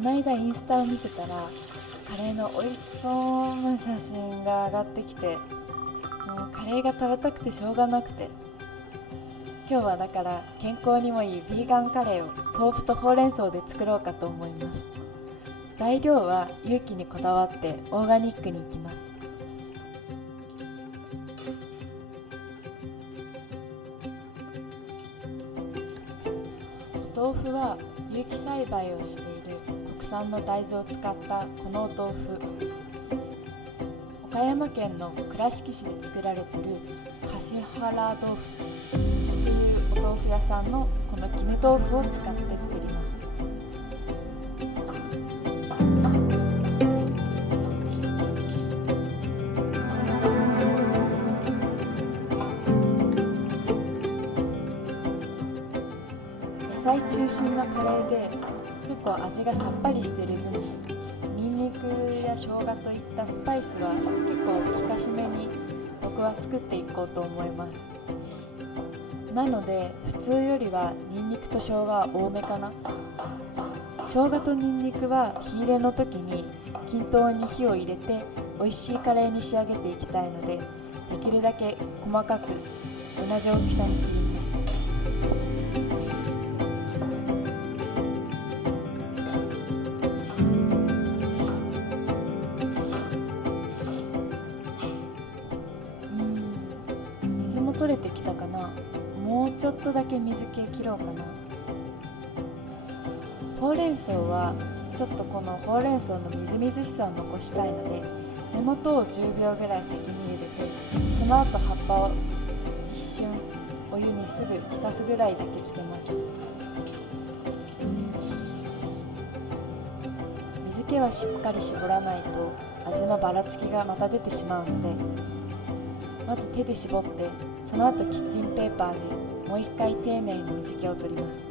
の間インスタを見てたらカレーの美味しそうな写真が上がってきて、もうカレーが食べたくてしょうがなくて、今日はだから健康にもいいビーガンカレーを豆腐とほうれん草で作ろうかと思います。材料は有機にこだわってオーガニックにいきます。豆腐は有機栽培をしている国産の大豆を使ったこのお豆腐、岡山県の倉敷市で作られている橿原豆腐というお豆腐屋さんのこの絹豆腐を使って作ります。野菜中心のカレーで結構味がさっぱりしている分、ニンニクや生姜といったスパイスは結構効かしめに僕は作っていこうと思います。なので普通よりはニンニクと生姜は多めかな。生姜とニンニクは火入れの時に均等に火を入れて美味しいカレーに仕上げていきたいので、できるだけ細かく同じ大きさに切ります。水も取れてきたかな。もうちょっとだけ水気切ろうかな。ほうれん草はちょっとこのほうれん草のみずみずしさを残したいので、根元を10秒ぐらい先に茹でて、その後葉っぱを一瞬お湯にすぐ浸すぐらいだけつけます。水気はしっかり絞らないと味のばらつきがまた出てしまうので、まず手で絞って、その後キッチンペーパーでもう一回丁寧に水気を取ります。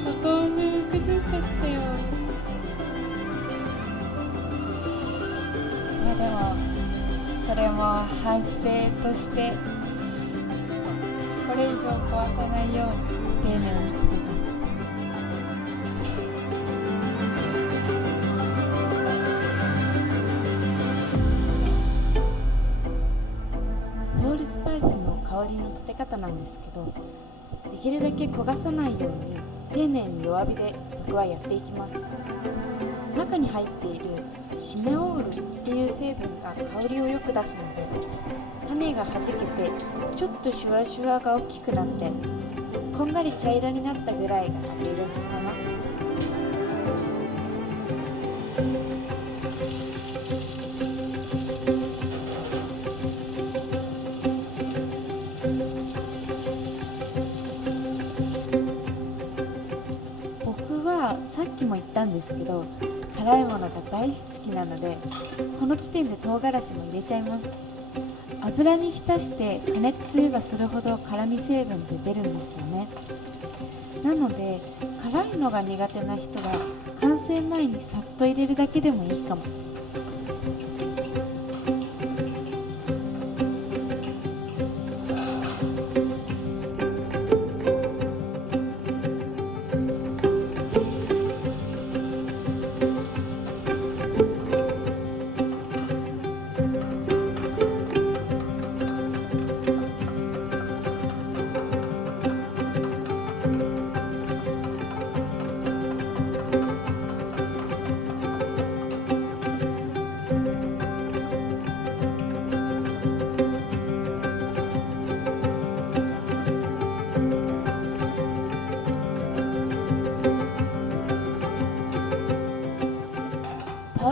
お豆腐崩しちゃったよ。まあでもそれも反省として、これ以上壊さないように丁寧に切ります。ホールスパイスの香りの立て方なんですけど、できるだけ焦がさないように丁寧に弱火で僕はやっていきます。中に入っているシネオールっていう成分が香りをよく出すので、種がはじけてちょっとシュワシュワが大きくなって、こんがり茶色になったぐらいがつけ時かな。さっきも言ったんですけど、辛いものが大好きなので、この時点で唐辛子も入れちゃいます。油に浸して加熱すればするほど辛み成分って出るんですよね。なので辛いのが苦手な人は完成前にさっと入れるだけでもいいかも。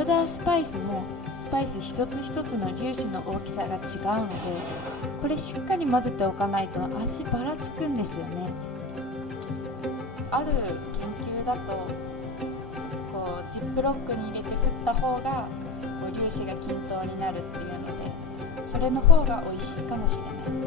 ーダースパイスもスパイス一つ一つの粒子の大きさが違うので、これしっかり混ぜておかないと味ばらつくんですよね。ある研究だとジップロックに入れて振った方が粒子が均等になるっていうので、それの方が美味しいかもしれない。